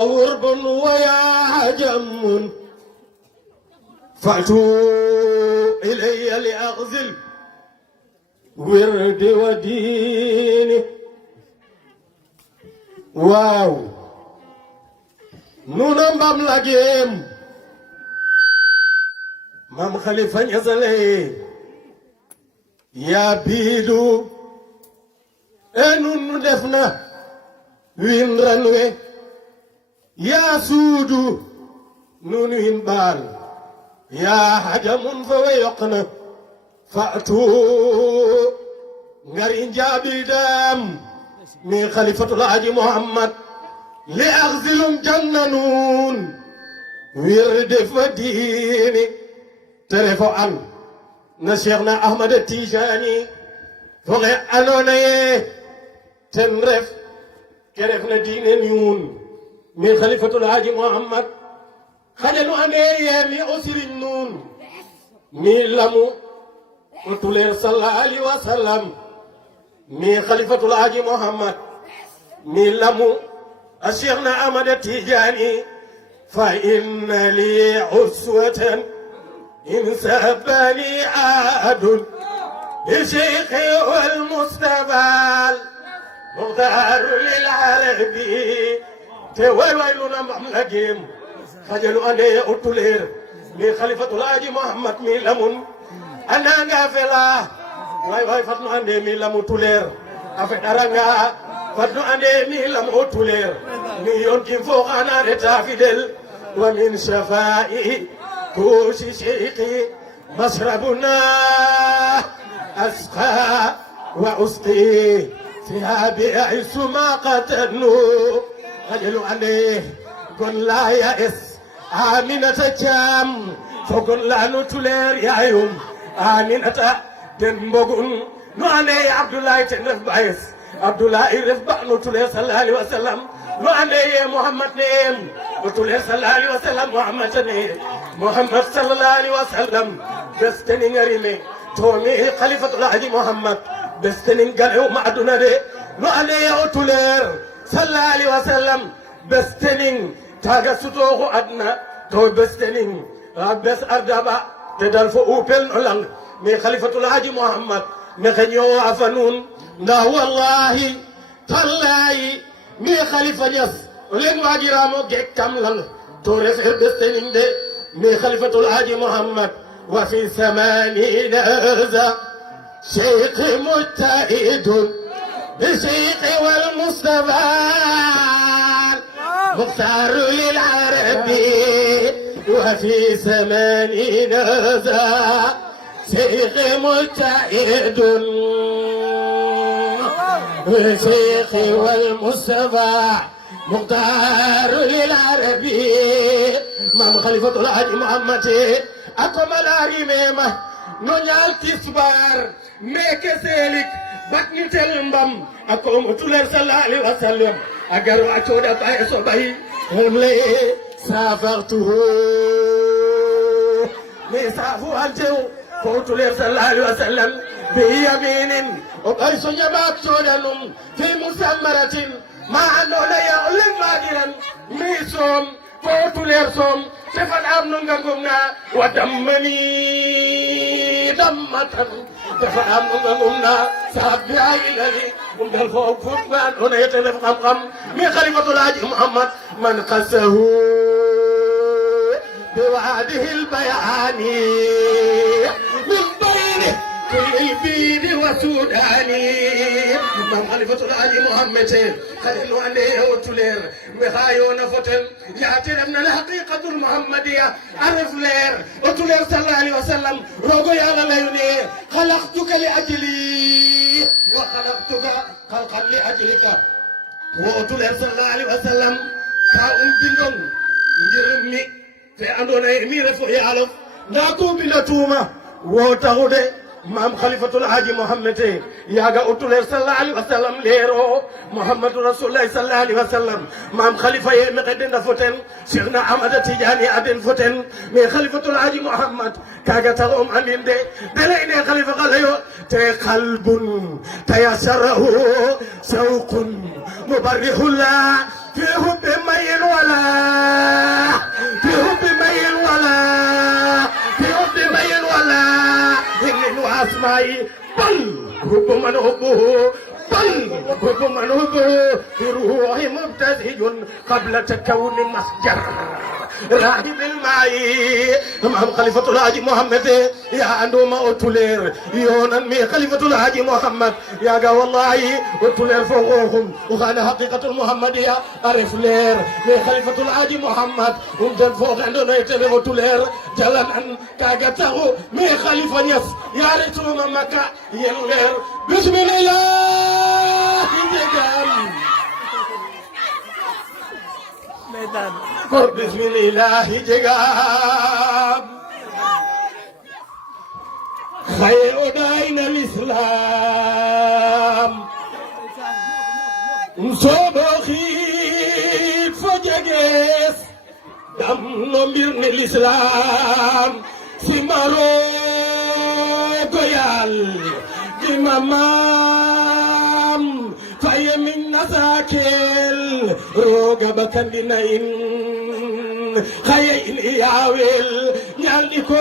ورب ويا جم فأتوا إلي لأغزل ورد وديني واو نونم بام لاجيم مام خليفة نزلي يا بيدو انو ندفنا وين رنوي يا سودو نونين بال يا حجم فويقنا فأتوا غارين جابي دام من خليفة الحاج محمد لأغزل جننون ورد فديني ترفو عن نشيخنا أحمد التيجاني فغي أنوني تنرف كرفنا دين نيون من خليفة الحاج محمد خجلوا أني مي أسر النون مي لمو وطولي صلى الله عليه وسلم مي خليفة الحاج محمد مي لمو الشيخنا أحمد التيجاني فإن لي عسوة إن سبني عاد بشيخي والمستقبل مختار للعربي تويلونا مملكيم خجلوا أني أطولير من خليفة الحاج محمد مي لمون أنا غافلا واي فتنو أني مي لمو طولير أفدارanga فتنو أني مي لمو طولير مي يونكي فوق أنا رتافدل ومن شفائي كوشي شيقي مشربنا أسقى وأسقي فيها بعيس ما قتلوا خجلوا أني قل لا يأس آمنة جام فقل لا نتولير يا يوم آمنة تنبغن نعني عبد الله تنرف بعيس عبد الله رفع نتولير صلى الله عليه وسلم نعني محمد نيم نتولير صلى الله عليه وسلم محمد صلى الله عليه وسلم بستنين غريمي تومي خليفة الله محمد بستنين غريو معدونا دي نعني نتولير صلى الله عليه وسلم بستنين تاغا سوتوخو ادنا تو بستنين بس اردابا تدال فو اوبل نولان مي خليفة الحاج محمد مي خنيو افنون ندا والله تالله مي خليفة نياس لين واجرامو جيك تاملان تو ريفير بستنين دي مي خليفة الحاج محمد وفي ثمانين هذا شيخ مجتهد بشيخ والمصطفى مختار للعربي وفي ثمانين ذا شيخ مجتهد وشيخ والمصطفى مختار للعربي مام خليفة الحاج محمد أكمل أريمة نونيال تسبار ميك سيلك باتني تلمبام أكم تولر صلى الله عليه وسلم أجر أشود باي صباي هم لي سافرته مسافو أنتو فوتولر صلى الله عليه وسلم بيمين وباي سنجبات شودنم في مسمرة ما عنده لا يعلم مادرا ميسوم فوتولر سوم سفن أمن غمنا ودمني دمة سفن أمن غمنا سابي عيلي ومدل فوق فوقان هنا يتلف قم من خليفة الحاج محمد من قسه بوعده البياني من بين كل البيد وسوداني من خليفة الحاج محمد خلينو أني أوتولير مخايونا فتن يعترف من الحقيقة المحمدية عرف لير أوتولير صلى الله عليه وسلم روغو يا ليوني خلقتك لأجلي وخلقتك خلقا لأجلك وأوتولير صلى الله عليه وسلم كاوم بندون نجرمي في أندونا ميرا فو يعلم ناكو بنتوما وتغودي مام خليفة الحاج محمد ياغا أوتولير صلى الله عليه وسلم ليرو محمد رسول الله صلى الله عليه وسلم مام خليفة يمقدن فتن شيخنا أحمد تيجاني أدن فتن من خليفة الحاج محمد كاغا تغوم أنين دي دلين خليفة قاليو تي قلب تيسره شوق مبرح الله في حب ميل ولا في حب ميل ولا في حب ميل ولا إن واسمعي بل حب من حبه بل حب من حبه في روح مبتهج قبل تكون مسجر راهب الماء امام خليفة الحاج محمد يا اندوما اوتولير يونان مي خليفة الحاج محمد يا والله اوتولير فوقهم وكان حقيقة المحمدية عرف لير مي خليفة الحاج محمد ومدن فوق عندنا يتبع اوتولير جلان ان كاغتاو مي خليفة نيس يا ريتو مكة يلير بسم الله جدام بسم الله جگام خير دين الإسلام صبخيت فجاجس دم نمبرن الإسلام سمارو قيال إمامام فيمن نساكل روغا بكندينين خاين ياويل ناليكو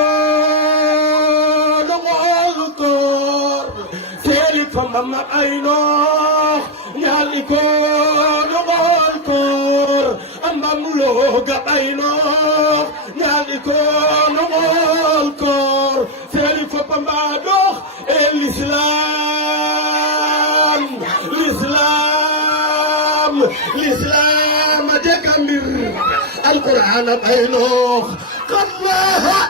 نغولكور سيري فماما اينو ناليكو نغولكور امام لوغا اينو ناليكو نغولكور سيري فماما دوخ الاسلام الإسلام تكمل القرآن بينه قد لا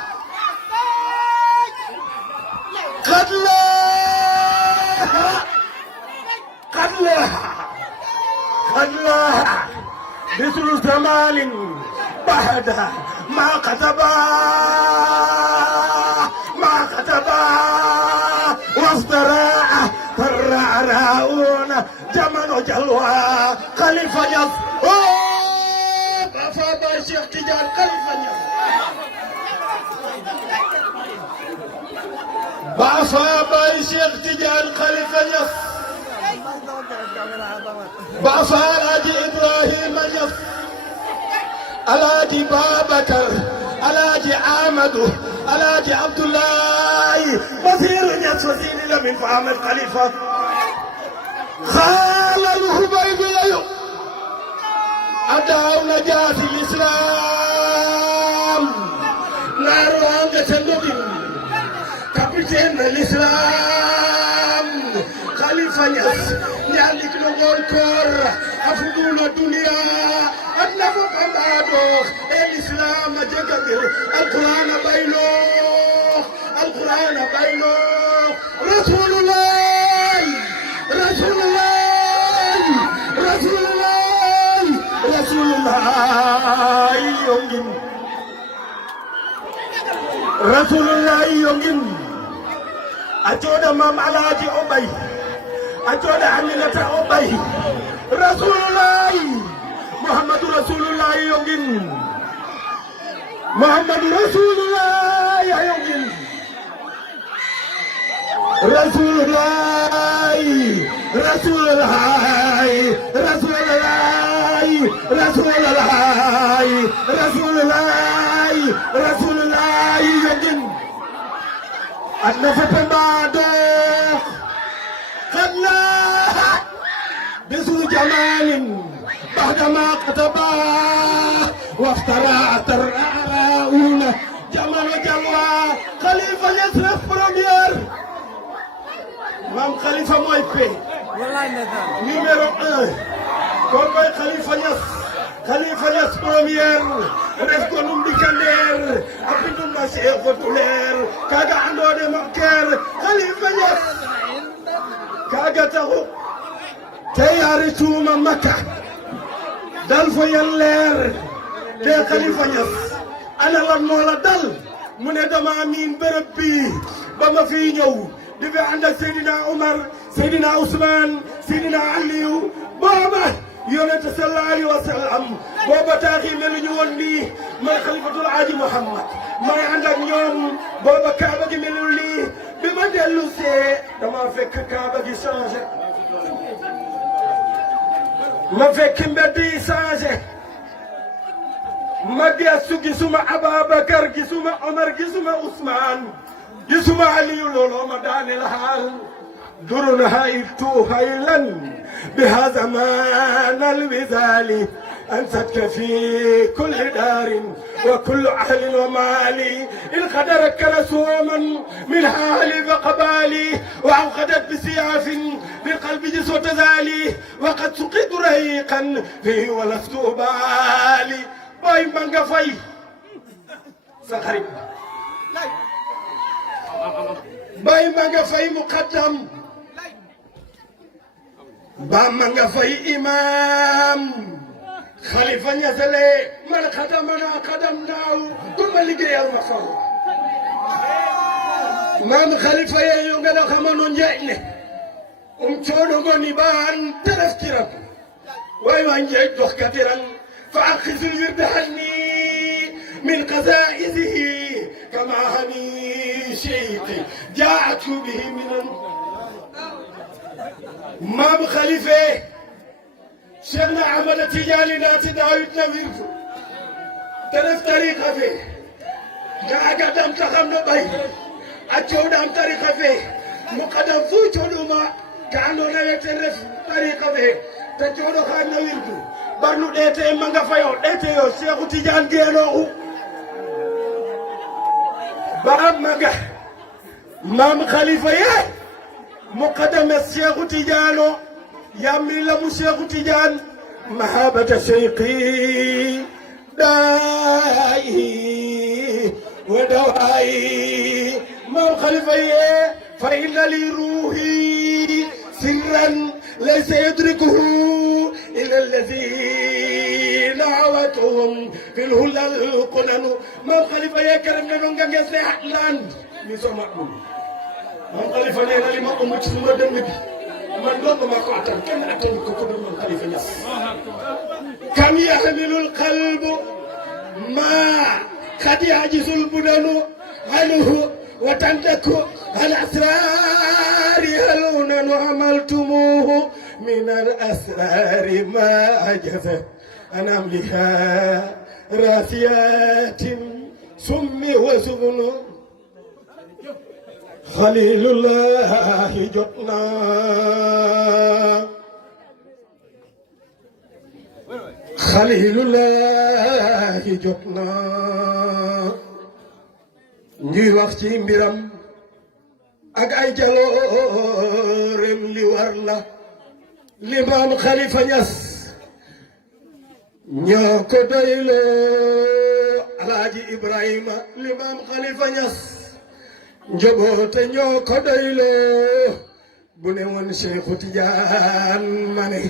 مثل زمان بعد ما كتبا وافترى فرعون جمن جلوى خليفة يس بافا الشيخ تجان خليفة يس بافا الشيخ تجان خليفة يس بافا الحاج إبراهيم يس الحاج بابكر الحاج أحمد الحاج عبد الله وزير يس وزير لمن فهم الخليفة خال الهبيب يو أداو نجاة الإسلام ناروان جسندين كابتن الإسلام خليفة يس نالك نقول كور أفضل الدنيا أدنفق أمادوخ الإسلام جقدر القرآن بينوخ رسول الله يونجين أجود مام علاجي أبي أجود أمينة أبي رسول الله محمد رسول الله يونجين محمد رسول الله يونجين رسول الله يجن النفط بعده خلا بسو جمال بعدما كتبا وافترى ترعون جمال جلوى خليفة يسرف برمير Mam Khalifa mooy pay. Wallaay ndeysaan. Numéro 1. kooku mooy Khalifa Niass premier. ref ko num di kandeer. apidum na Cheikh Tuleer. kaga andoone makkeer. Khalifa Niass. kaga taxu. te yaari tuuma Makka. dal fo yan leer. te Khalifa Niass. ana lan moo la dal. mu ne dama miin bërëb bi ba ma fii ñëw. di fi ànd ak Seydina Omar Seydina Ousmane Seydina Aliou booba yonent sallallahu alayhi wa sallam booba taax yi meluñu woon nii may xalifatul aaji Muhammad may ànd ak ñoom booba kaaba gi melul nii bi ma dellu see dama fekk kaaba gi changé ma fekk mbedd yi changé ma gestu gisuma Ababacar gisuma Omar gisuma Ousmane gisuma Aliyu looloo ma daaneel xaal durun haytu haylan biha zaman alwizali أنستك في كل دار وكل أهل ومالي إن قدرك نسوما من حالي فقبالي وأوقدت بسياف بالقلب جسوة زالي وقد سقيت رهيقا فيه ولست أبالي باي مانغا فاي سخري باي مانغا فاي مقدم با مانغا فاي إمام خليفة نزلي من خدمنا خدمناه ثم لقي المفر مام خليفة يونغنا خمانون جايني تشونو غني بان تذكرك ويوان جاي دوخ كثيرا فأخذ الورد هني من قزائزه كما هني شيخي جاءت به من مام خليفة شيخنا عمل تجاري ناتي داوود نوير تلف طريقة فيه جاء قدام تخم نبي أجود عن طريقة فيه مقدم فوتو ما كانوا لا يتلف طريقة فيه تجود خان نوير برنو ديتي مانغا فايو ديتي يو شيخ تجان جينو بام مانغا مام خليفة مقدم الشيخ تجانو يامي لمو شيخ تجان محابة شيخي داي ودوائي ما خلفيه فإن لي روحي سرا ليس يدركه إلا الذين عوتهم في الهلال القنن ما خلفيه كرم نونغا نسي حلان ميسو مأمون ما خلفيه لي ما أمت سمى دمبي من دوم ما قعدت كم أتون كوكب من خليفة ناس كم يحمل القلب ما قد يعجز البدن عنه وتندك الأسرار هلون وعملتموه من الأسرار ما عجزت عن أملها راسيات سم وسبن خليل الله جتنا خليل الله جتنا ñuy wax ci mbiram ak ay jaloorem li war la Limaam Khalifa Niass ñoo ko doyloo Alaaji Ibrahima Limaam Khalifa Niass njoboote ñoo ko doyloo bu ne woon Cheikhu Tijaan mane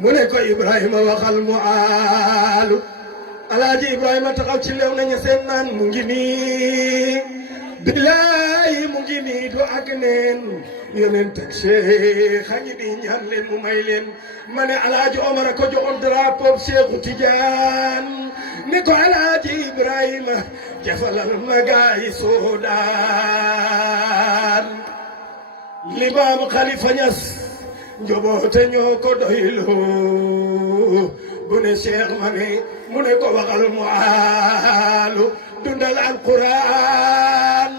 mu ne ko Ibrahima waxal mu aalu Alaaji Ibrahima taxaw ci lew nañu seen naan mu ngi nii bilaay mu ngi nii du ak neen yonent ak Cheikh a ngi nii ñaan leen mu may leen ma ne Alaaji Omar ko joxoon drapeau Cheikhu Tijaan ne ko Alaaji Ibrahima jafalal ma gaay Soodaan Limaam Khalifa Niass njoboote ñoo ko doyloo bu ne Cheikh ma ne mu ne ko waxal mu aalu dundal alquran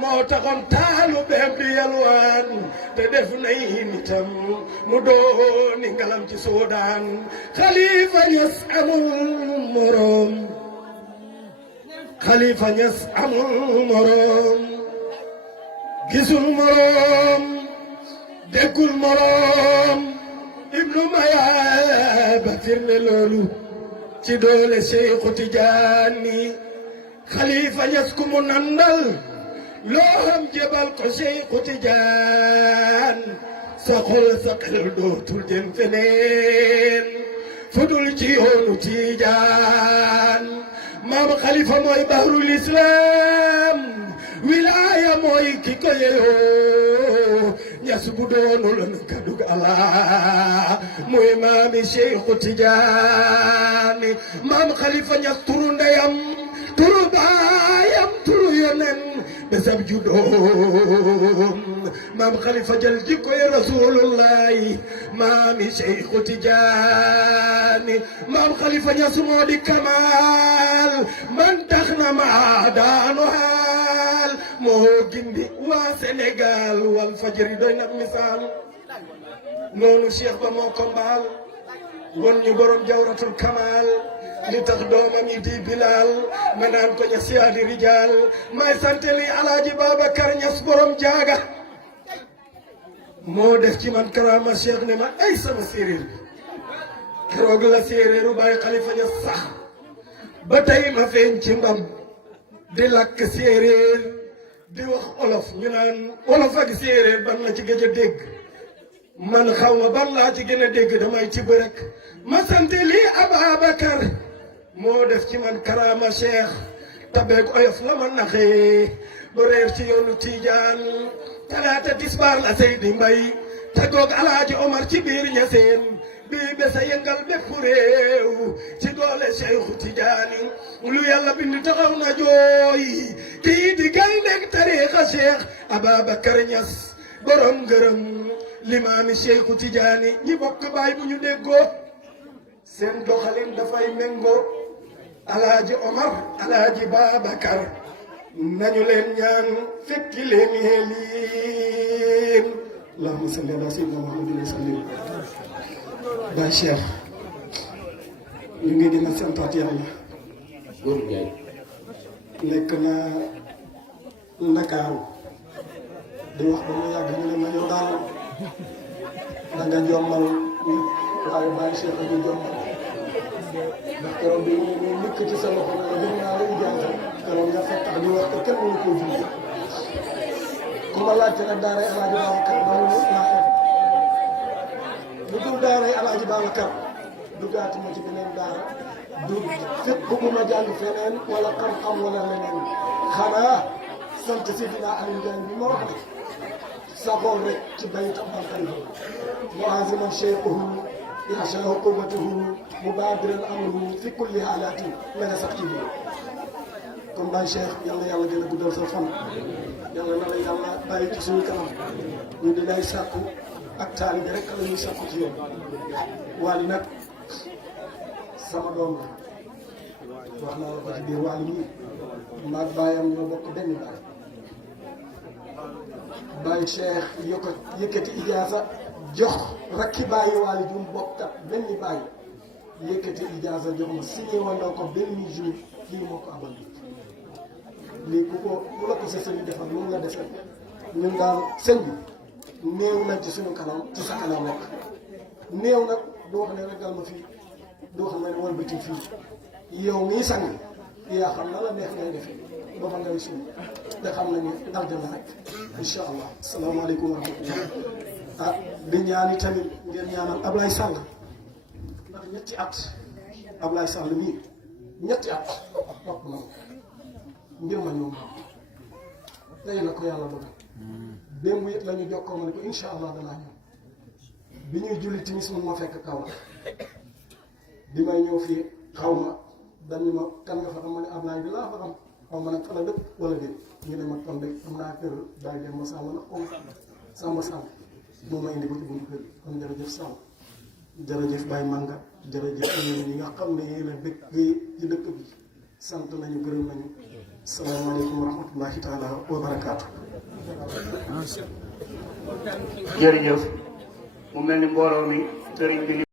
moo taxoon taalu beem di yalwaan te def nay nitam mu dooni ngalam ci Soodaan Khalifa Niass amul morom Khalifa Niass amul morom gisul morom déggul morom ibnu Mayaaba firnde loolu ci doole Cheikhu Tijaani Khalifa Niass ku mu nandal loo xam jébal ko Cheikhu Tijaan sa xol sa xel dootul dem feneen fudul ci yoonu Tijaan maam Khalifa mooy bahrul islam wilaaya mooy ki ko yeyoo Niass bu doonul kadug Allah mooy maami Cheikhu Tijaani maam Khalifa Niass turu ndeyam turu baayam turu yonen bésab juddoom maam Khalifa jël jikkoy rasulullahi maami Cheikhu Tijaani maam Khalifa Ñas moo di Kamal man tax na ma daanu xaal moo gindi waa Sénégal wal fajri doy na misaal noonu Cheikh ba moo ko mbaal won ñu borom jawratul Kamal li tax doomam yi di Bilal ma naan ko Ñas yaa di rijaal may sant li Alaaji Babacar Ñas borom jaaga moo def ci man karama Cheikh ne ma ay sama séeréer keroog la séeréeru Baay Khalifa Ñas sax ba tey ma feeñ ci mbam di lakk séeréer di wax olof ñu naan olof ak séeréer ban la ci gëj a dégg man xaw ma ban laa ci gën a dégg damay ci bërëk ma sant lii Ababacar moo def ci man karama Cheikh tabeeg oyof la ma naxee ba réer ci yoonu Tiijaan talaata tisbaar la Seydi Mbay tagoog Alaaji Omar ci biir Ñaseen bii bés a yëngal bépp réew ci doole Cheikhu Tijaani lu yàlla bind taxaw na jooy kii di gaynde tariixa Cheikh Ababacar Ñas borom ngërëm limaami Cheikhu Tijaani ñi bokk baay bu ñu déggoo seen doxalin dafay méngoo Alaaji Omar Alaaji Babacar nañu leen ñaan fekki leen yéeliin allahumma salli ala sayyidina Muhammadin wa sallim Baay Cheikh ñu ngi dina santaat yàlla góor Njaay nekk na Ndakaaru di wax ba mu yàgg ñu ne ma yow daal da nga jommal waaye Baay Cheikh a ñu jommal ndax keroog bi ñu nekk ci sa loxo ne la gën naa la ijaaza keroog nga fekk tax di wax te kenn mënu koo julli ku ma laajte nag daaray Alaaji Babacar dama naa xeet lu dul daaray Alaaji Babacar du gaati ma ci beneen daara du fépp bu ma jàng feneen wala xam-xam wala leneen xanaa sant Sidina Aliou Ndiaye bi ma wax ne saxoon rek ci bayitam Maam Khalifa muaziman cheikhuhu yaxshahu quwwatuhu mubadiran amruhu fi kulli haalatin la nga sax ci biir kon Baay Cheikh yàlla yàlla gën a guddal sa fan yàlla na la yàlla bàyyi ci suñu kanam ñu di lay sàkku ak taalibe rek la ñuy sàkku ci yow Wally nag sama doom la wax naa la ko ci biir Wally nii maag baayam ñoo bokk benn baay Baay Cheikh yëkkati ijaasa jox rakki bàyyi Wally du bokkat benn bàyyi yëkkati ijaasa jox ma signé wandoo ko benn jour kii moo ko abal lii ku la ko sa sëñ defal noonu la defal ñun daal sëñ bi néew nañ ci suñu kanam ci sa kanam rek néew nag du wax ne regal ma fii du wax ne walbati fii yow mii sang yaa xam na la neex ngay defee ba ma ngay suñu te xam nañu aljana rek incha allah asalaamaaleykum wa rahmatullah di ñaani tamit ngeen ñaanal Ablaye Sall ndax ñetti at Ablaye Sall mii ñetti at topp na mbir ma ñoom tey la ko yàlla bëgg démb it la ñu jokkoo ma ne ko incha allah danaa ñëw bi ñuy julli timis mun ma fekk kaw la bi may ñëw fii xaw ma dañu ma kan nga fa xam ma ne Ablaye bi laa fa xam xaw ma nag fa la dëkk wala déet ñu ne ma kon de am naa kër Baye Demba Sall nag xaw Samba Sall moom ma indi ko ci buntu kër kon jërëjëf Sall jërëjëf Baye Manga jërëjëf ñi nga xam ne yéen a dëkk ci dëkk bi sant nañu gërëm nañu salaamaaleykum wa rahmatullahi taala wa barakaatu. jërëjëf mu mel ni mbooloo mi sëriñ bi